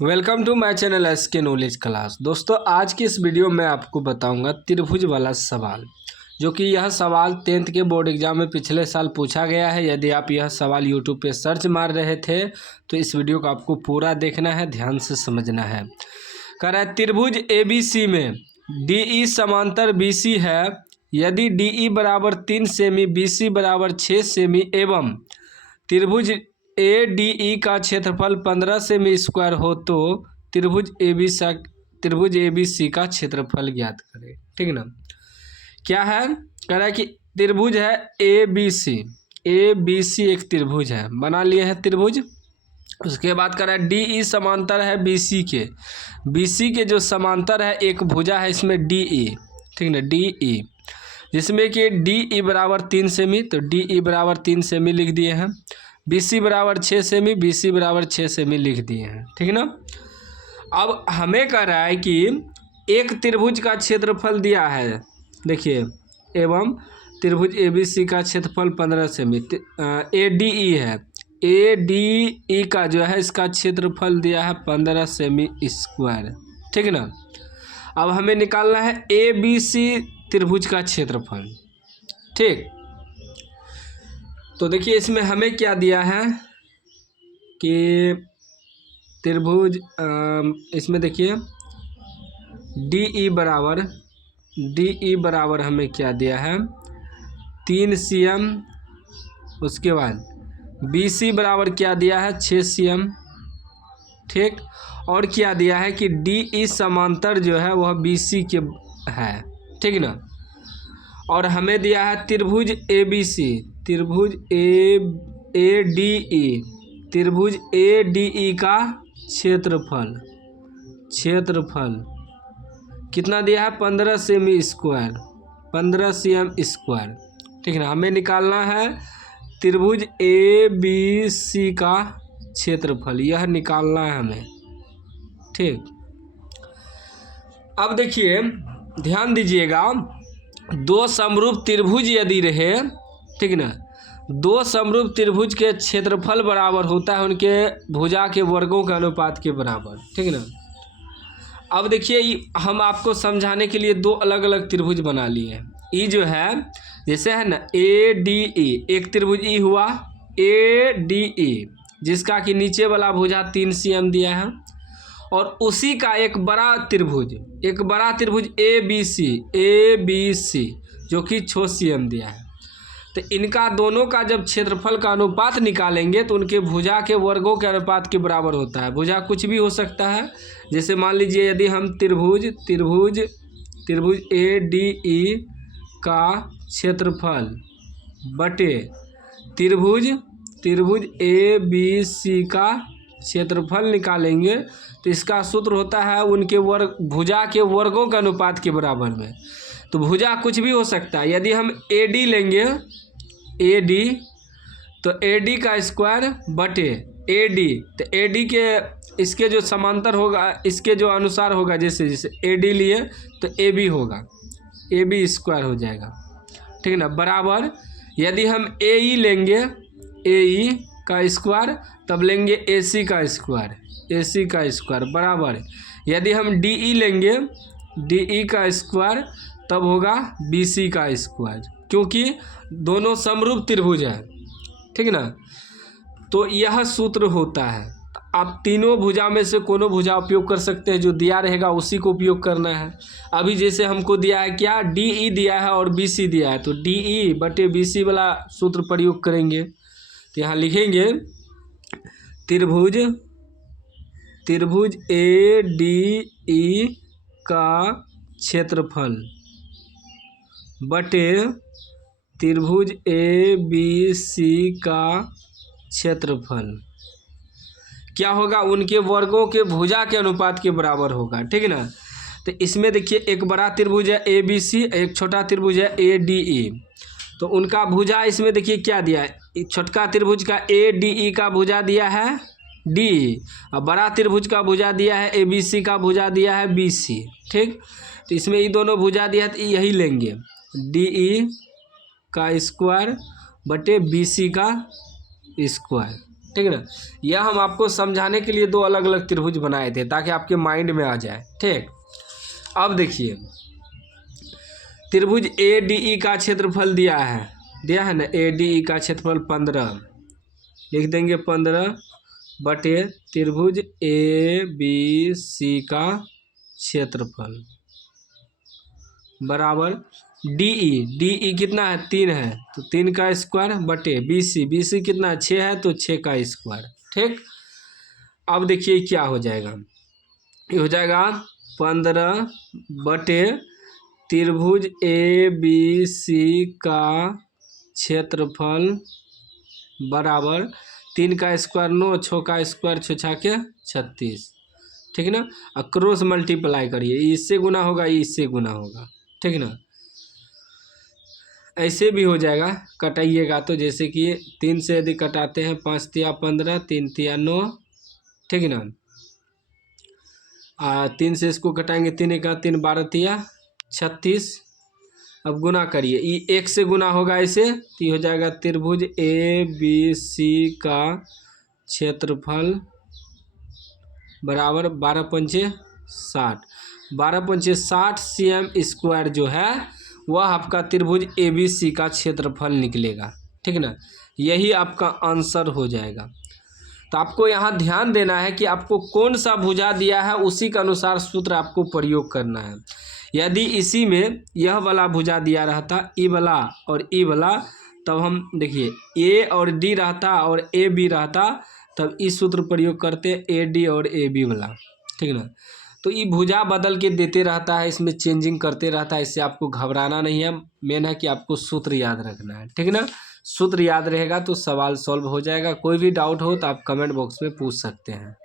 Welcome to my channel SK knowledge class. दोस्तों, आज की इस वीडियो में आपको बताऊंगा त्रिभुज वाला सवाल, जो कि यह सवाल 10th के बोर्ड एग्जाम में पिछले साल पूछा गया है। यदि आप यह सवाल यूट्यूब पे सर्च मार रहे थे तो इस वीडियो को आपको पूरा देखना है, ध्यान से समझना है। कह रहा है त्रिभुज ABC में DE समांतर BC है। यदि DE बराबर 3 सेमी, BC बराबर 6 सेमी एवं त्रिभुज ADE का क्षेत्रफल 15 सेमी स्क्वायर हो तो त्रिभुज ABC का क्षेत्रफल ज्ञात करें। ठीक ना। क्या है, कह रहा है कि त्रिभुज है ABC एक त्रिभुज है, बना लिए हैं त्रिभुज। उसके बाद कह रहा है DE समांतर है BC के जो समांतर है एक भुजा है इसमें DE। ठीक ना, DE जिसमें कि DE बराबर 3 सेमी, तो DE बराबर 3 सेमी लिख दिए हैं। BC बराबर 6 सेमी, BC बराबर 6 सेमी लिख दिए हैं। ठीक ना। अब हमें कह रहा है कि एक त्रिभुज का क्षेत्रफल दिया है, देखिए, एवं त्रिभुज ABC का क्षेत्रफल 15 सेमी। ADE है, ADE का जो है इसका क्षेत्रफल दिया है 15 सेमी स्क्वायर। ठीक ना। अब हमें निकालना है ABC त्रिभुज का क्षेत्रफल। ठीक, तो देखिए इसमें हमें क्या दिया है कि त्रिभुज, इसमें देखिए DE बराबर हमें क्या दिया है 3 cm। उसके बाद BC बराबर क्या दिया है 6 cm। ठीक, और क्या दिया है कि DE समांतर जो है वह BC के है। ठीक ना। और हमें दिया है त्रिभुज ABC, त्रिभुज ADE का क्षेत्रफल कितना दिया है 15 सेमी स्क्वायर, 15 cm स्क्वायर। ठीक ना। हमें निकालना है त्रिभुज ABC का क्षेत्रफल, यह निकालना है हमें। ठीक, अब देखिए ध्यान दीजिएगा, दो समरूप त्रिभुज यदि रहे, ठीक ना, दो समरूप त्रिभुज के क्षेत्रफल बराबर होता है उनके भुजा के वर्गों के अनुपात के बराबर। ठीक ना। अब देखिए हम आपको समझाने के लिए दो अलग अलग त्रिभुज बना लिए हैं। ये जो है जैसे है ना ADE, एक त्रिभुज E हुआ ADE, जिसका कि नीचे वाला भुजा 3 cm दिया है, और उसी का एक बड़ा त्रिभुज ABC जो कि 6 cm दिया है। तो इनका दोनों का जब क्षेत्रफल का अनुपात निकालेंगे तो उनके भुजा के वर्गों के अनुपात के बराबर होता है। भुजा कुछ भी हो सकता है, जैसे मान लीजिए यदि हम त्रिभुज ADE का क्षेत्रफल बटे त्रिभुज ABC का क्षेत्रफल निकालेंगे तो इसका सूत्र होता है उनके भुजा के वर्गों के अनुपात के बराबर में। तो भुजा कुछ भी हो सकता है। यदि हम AD लेंगे, तो AD का स्क्वायर बटे AD, तो AD के इसके जो समांतर होगा, इसके जो अनुसार होगा, जैसे AD लिए तो AB होगा, AB स्क्वायर हो जाएगा। ठीक ना। बराबर यदि हम AE लेंगे, AE का स्क्वायर, तब लेंगे AC का स्क्वायर बराबर यदि हम DE लेंगे, DE का स्क्वायर, तब होगा BC का स्क्वायर, क्योंकि दोनों समरूप त्रिभुज है। ठीक ना। तो यह सूत्र होता है। आप तीनों भुजा में से कोनो भुजा उपयोग कर सकते हैं, जो दिया रहेगा उसी को उपयोग करना है। अभी जैसे हमको दिया है क्या, DE दिया है और BC दिया है, तो DE बटे BC वाला सूत्र प्रयोग करेंगे। तो यहाँ लिखेंगे त्रिभुज ADE का क्षेत्रफल बटे त्रिभुज ABC का क्षेत्रफल क्या होगा, उनके वर्गों के भुजा के अनुपात के बराबर होगा। ठीक ना। तो इसमें देखिए एक बड़ा त्रिभुज है ABC, एक छोटा त्रिभुज है ADE, तो उनका भुजा इसमें देखिए क्या दिया है, छोटका त्रिभुज का ADE का भुजा दिया है DE, और बड़ा त्रिभुज का भुजा दिया है ABC का भुजा दिया है BC। ठीक, तो इसमें ये दोनों भुजा दिया है तो यही लेंगे, DE का स्क्वायर बटे BC का स्क्वायर। ठीक है ना। यह हम आपको समझाने के लिए दो अलग अलग त्रिभुज बनाए थे ताकि आपके माइंड में आ जाए। ठीक, अब देखिए त्रिभुज ए डी ई का क्षेत्रफल दिया है ना, ए डी ई का क्षेत्रफल 15 लिख देंगे, 15 बटे त्रिभुज ए बी सी का क्षेत्रफल बराबर डी ई कितना है 3 है तो 3 का स्क्वायर बटे बी सी कितना है 6 है तो 6 का स्क्वायर। ठीक, अब देखिए क्या हो जाएगा, ये हो जाएगा 15 बटे त्रिभुज ए बी सी का क्षेत्रफल बराबर 3 का स्क्वायर 9, 6 का स्क्वायर 6 के 36। ठीक है ना। और क्रॉस मल्टीप्लाई करिए, इससे गुना होगा इससे गुना होगा। ठीक है ना, ऐसे भी हो जाएगा कटाइएगा तो, जैसे कि 3 से यदि कटाते हैं 5 तिया 15, 3 तिया 9। ठीक है ना, 3 से इसको कटाएंगे 3 1 3 12 तिया 36। अब गुना करिए, ये 1 से गुना होगा ऐसे तो ये हो जाएगा त्रिभुज ए बी सी का क्षेत्रफल बराबर 12 पंचे 60, 12 पंचे 60 cm स्क्वायर जो है वह आपका त्रिभुज ए बी सी का क्षेत्रफल निकलेगा। ठीक है ना, यही आपका आंसर हो जाएगा। तो आपको यहाँ ध्यान देना है कि आपको कौन सा भुजा दिया है उसी के अनुसार सूत्र आपको प्रयोग करना है। यदि इसी में यह वाला भुजा दिया रहता ई वाला और ई वाला, तब हम देखिए ए और डी रहता और ए बी रहता, तब इस सूत्र प्रयोग करते ए डी और ए बी वाला। ठीक है ना, तो ये भुजा बदल के देते रहता है, इसमें चेंजिंग करते रहता है, इससे आपको घबराना नहीं है। मेन है कि आपको सूत्र याद रखना है। ठीक है ना, सूत्र याद रहेगा तो सवाल सॉल्व हो जाएगा। कोई भी डाउट हो तो आप कमेंट बॉक्स में पूछ सकते हैं।